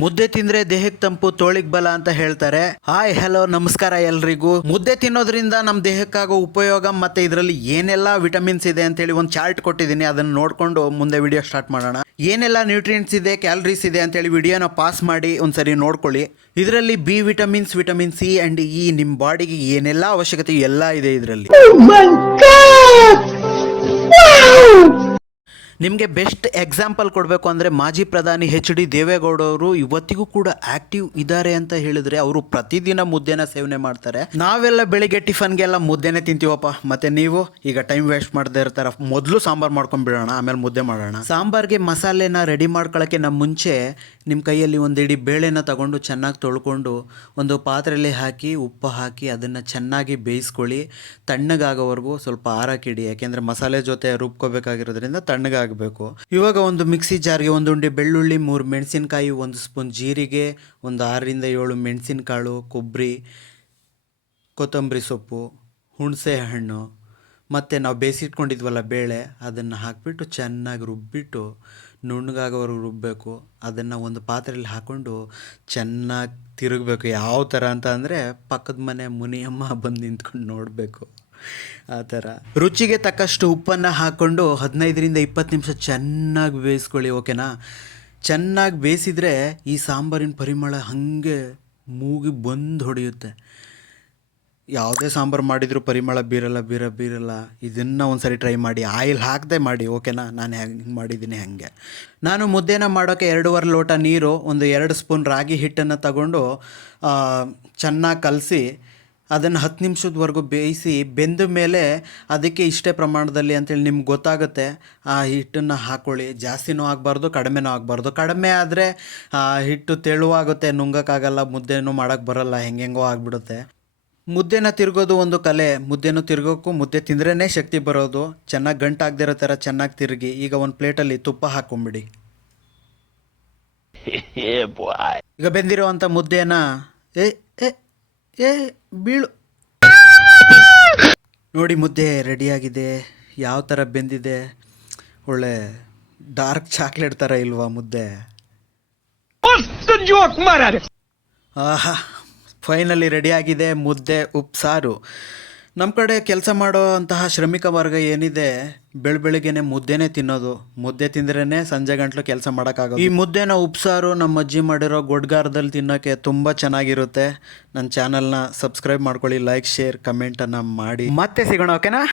ಮುದ್ದೆ ತಿಂದ್ರೆ ದೇಹಕ್ಕೆ ತಂಪು ತೋಳಿಗೆ ಬಲ ಅಂತ ಹೇಳ್ತಾರೆ. ಹಾಯ್ ಹಲೋ ನಮಸ್ಕಾರ ಎಲ್ರಿಗೂ. ಮುದ್ದೆ ತಿನ್ನೋದ್ರಿಂದ ನಮ್ಮ ದೇಹಕ್ಕಾಗೋ ಉಪಯೋಗ ಮತ್ತೆ ಇದರಲ್ಲಿ ಏನೆಲ್ಲ ವಿಟಮಿನ್ಸ್ ಇದೆ ಅಂತೇಳಿ ಒಂದು ಚಾರ್ಟ್ ಕೊಟ್ಟಿದ್ದೀನಿ. ಅದನ್ನು ನೋಡ್ಕೊಂಡು ಮುಂದೆ ವಿಡಿಯೋ ಸ್ಟಾರ್ಟ್ ಮಾಡೋಣ. ಏನೆಲ್ಲ ನ್ಯೂಟ್ರಿಯೆಂಟ್ಸ್ ಇದೆ, ಕ್ಯಾಲರೀಸ್ ಇದೆ ಅಂತೇಳಿ ವಿಡಿಯೋನ ಪಾಸ್ ಮಾಡಿ ಒಂದ್ಸರಿ ನೋಡ್ಕೊಳ್ಳಿ. ಇದರಲ್ಲಿ B vitamins, vitamin C and E ನಿಮ್ಮ ಬಾಡಿಗೆ ಏನೆಲ್ಲ ಅವಶ್ಯಕತೆ ಎಲ್ಲ ಇದೆ ಇದರಲ್ಲಿ. ನಿಮಗೆ ಬೆಸ್ಟ್ ಎಕ್ಸಾಂಪಲ್ ಕೊಡಬೇಕು ಅಂದರೆ ಮಾಜಿ ಪ್ರಧಾನಿ HD ದೇವೇಗೌಡ ಅವರು ಇವತ್ತಿಗೂ ಕೂಡ ಆಕ್ಟಿವ್ ಇದ್ದಾರೆ ಅಂತ ಹೇಳಿದ್ರೆ ಅವರು ಪ್ರತಿದಿನ ಮುದ್ದೆನ ಸೇವನೆ ಮಾಡ್ತಾರೆ. ನಾವೆಲ್ಲ ಬೆಳಿಗ್ಗೆ ಟಿಫನ್ಗೆಲ್ಲ ಮುದ್ದೆನೇ ತಿಂತೀವಪ್ಪ. ಮತ್ತೆ ನೀವು ಈಗ ಟೈಮ್ ವೇಸ್ಟ್ ಮಾಡದೇ ಇರ್ತಾರ, ಮೊದಲು ಸಾಂಬಾರು ಮಾಡ್ಕೊಂಡ್ಬಿಡೋಣ, ಆಮೇಲೆ ಮುದ್ದೆ ಮಾಡೋಣ. ಸಾಂಬಾರ್ಗೆ ಮಸಾಲೆನ ರೆಡಿ ಮಾಡ್ಕೊಳ್ಳೋಕ್ಕೆ ನಮ್ಮ ಮುಂಚೆ ನಿಮ್ಮ ಕೈಯಲ್ಲಿ ಒಂದು ಇಡೀ ಬೇಳೆನ ತಗೊಂಡು ಚೆನ್ನಾಗಿ ತೊಳ್ಕೊಂಡು ಒಂದು ಪಾತ್ರೆಯಲ್ಲಿ ಹಾಕಿ ಉಪ್ಪು ಹಾಕಿ ಅದನ್ನು ಚೆನ್ನಾಗಿ ಬೇಯಿಸ್ಕೊಳ್ಳಿ. ತಣ್ಣಗಾಗೋವರೆಗೂ ಸ್ವಲ್ಪ ಆರಕ್ಕಿಡಿ, ಯಾಕೆಂದರೆ ಮಸಾಲೆ ಜೊತೆ ರುಬ್ಕೋಬೇಕಾಗಿರೋದ್ರಿಂದ ತಣ್ಣಗಾಗಬೇಕು. ಇವಾಗ ಒಂದು ಮಿಕ್ಸಿ ಜಾರ್ಗೆ ಒಂದು ಉಂಡೆ ಬೆಳ್ಳುಳ್ಳಿ, 3 ಮೆಣಸಿನ್ಕಾಯಿ, 1 ಸ್ಪೂನ್ ಜೀರಿಗೆ, ಒಂದು 6ರಿಂದ 7 ಮೆಣಸಿನಕಾಳು, ಕೊಬ್ಬರಿ, ಕೊತ್ತಂಬರಿ ಸೊಪ್ಪು, ಹುಣಸೆ ಹಣ್ಣು ಮತ್ತು ನಾವು ಬೇಯಿಸಿಟ್ಕೊಂಡಿದ್ವಲ್ಲ ಬೇಳೆ, ಅದನ್ನು ಹಾಕಿಬಿಟ್ಟು ಚೆನ್ನಾಗಿ ರುಬ್ಬಿಟ್ಟು ನುಣ್ಣಗಾಗೋವರೆಗೂ ರುಬ್ಬಬೇಕು. ಅದನ್ನು ಒಂದು ಪಾತ್ರೆಯಲ್ಲಿ ಹಾಕ್ಕೊಂಡು ಚೆನ್ನಾಗಿ ತಿರುಗಬೇಕು. ಯಾವ ಥರ ಅಂತ ಅಂದರೆ ಪಕ್ಕದ ಮನೆ ಮುನಿಯಮ್ಮ ಬಂದು ನಿಂತ್ಕೊಂಡು ನೋಡಬೇಕು, ಆ ಥರ. ರುಚಿಗೆ ತಕ್ಕಷ್ಟು ಉಪ್ಪನ್ನು ಹಾಕ್ಕೊಂಡು 15ರಿಂದ 20 ನಿಮಿಷ ಚೆನ್ನಾಗಿ ಬೇಯಿಸ್ಕೊಳ್ಳಿ, ಓಕೆನಾ? ಚೆನ್ನಾಗಿ ಬೇಯಿಸಿದರೆ ಈ ಸಾಂಬಾರಿನ ಪರಿಮಳ ಹಾಗೆ ಮೂಗಿ ಬಂದು ಹೊಡೆಯುತ್ತೆ. ಯಾವುದೇ ಸಾಂಬಾರು ಮಾಡಿದರೂ ಪರಿಮಳ ಬೀರಲ್ಲ. ಇದನ್ನು ಒಂದು ಸರಿ ಟ್ರೈ ಮಾಡಿ, ಆಯಿಲ್ ಹಾಕದೆ ಮಾಡಿ, ಓಕೆನಾ? ನಾನು ಹೆಂಗೆ ಮಾಡಿದ್ದೀನಿ ಹಾಗೆ. ನಾನು ಮುದ್ದೆನ ಮಾಡೋಕ್ಕೆ 2.5 ಲೋಟ ನೀರು, ಒಂದು 2 ಸ್ಪೂನ್ ರಾಗಿ ಹಿಟ್ಟನ್ನು ತಗೊಂಡು ಚೆನ್ನಾಗಿ ಕಲಸಿ ಅದನ್ನು 10 ನಿಮಿಷದವರೆಗೂ ಬೇಯಿಸಿ, ಬೆಂದ ಮೇಲೆ ಅದಕ್ಕೆ ಇಷ್ಟೇ ಪ್ರಮಾಣದಲ್ಲಿ ಅಂತೇಳಿ ನಿಮ್ಗೆ ಗೊತ್ತಾಗುತ್ತೆ. ಆ ಹಿಟ್ಟನ್ನು ಹಾಕ್ಕೊಳ್ಳಿ. ಜಾಸ್ತಿನೂ ಆಗಬಾರ್ದು, ಕಡಿಮೆನೂ ಆಗಬಾರ್ದು. ಕಡಿಮೆ ಆದರೆ ಹಿಟ್ಟು ತೆಳುವಾಗುತ್ತೆ, ನುಂಗೋಕ್ಕಾಗಲ್ಲ, ಮುದ್ದೆನೂ ಮಾಡೋಕ್ಕೆ ಬರೋಲ್ಲ, ಹೆಂಗೆಂಗೋ ಆಗಿಬಿಡುತ್ತೆ. ಮುದ್ದೆನ ತಿರುಗೋದು ಒಂದು ಕಲೆ. ಮುದ್ದೆನೂ ತಿರುಗೋಕ್ಕೂ ಮುದ್ದೆ ತಿಂದ್ರೇ ಶಕ್ತಿ ಬರೋದು. ಚೆನ್ನಾಗಿ ಗಂಟಾಗದಿರೋ ಥರ ಚೆನ್ನಾಗಿ ತಿರುಗಿ. ಈಗ ಒಂದು ಪ್ಲೇಟಲ್ಲಿ ತುಪ್ಪ ಹಾಕ್ಕೊಂಬಿಡಿ. ಈಗ ಬೆಂದಿರೋವಂಥ ಮುದ್ದೆನ ಬೀಳು ನೋಡಿ. ಮುದ್ದೆ ರೆಡಿಯಾಗಿದೆ. ಯಾವ ಥರ ಬೆಂದಿದೆ, ಒಳ್ಳೆ ಡಾರ್ಕ್ ಚಾಕ್ಲೇಟ್ ಥರ ಇಲ್ವಾ ಮುದ್ದೆ? ಆಹಾ, ಫೈನಲಿ ರೆಡಿಯಾಗಿದೆ ಮುದ್ದೆ ಉಪ್ಸಾರು. ನಮ್ಮ ಕಡೆ ಕೆಲಸ ಮಾಡೋ ಅಂತಹ ಶ್ರಮಿಕ ವರ್ಗ ಏನಿದೆ, ಬೆಳಗ್ಗೆನೆ ಮುದ್ದೆನೇ ತಿನ್ನೋದು. ಮುದ್ದೆ ತಿಂದ್ರೇ ಸಂಜೆ ಗಂಟ್ಲು ಕೆಲಸ ಮಾಡೋಕ್ಕಾಗೋದು. ಈ ಮುದ್ದೆನ ಉಪ್ಸಾರು ನಮ್ಮ ಅಜ್ಜಿ ಮಾಡಿರೋ ಗೊಡ್ಗಾರದಲ್ಲಿ ತಿನ್ನೋಕ್ಕೆ ತುಂಬ ಚೆನ್ನಾಗಿರುತ್ತೆ. ನನ್ನ ಚಾನಲ್ನ ಸಬ್ಸ್ಕ್ರೈಬ್ ಮಾಡ್ಕೊಳ್ಳಿ, ಲೈಕ್, ಶೇರ್, ಕಮೆಂಟನ್ನು ಮಾಡಿ. ಮತ್ತೆ ಸಿಗೋಣ, ಓಕೆನಾ?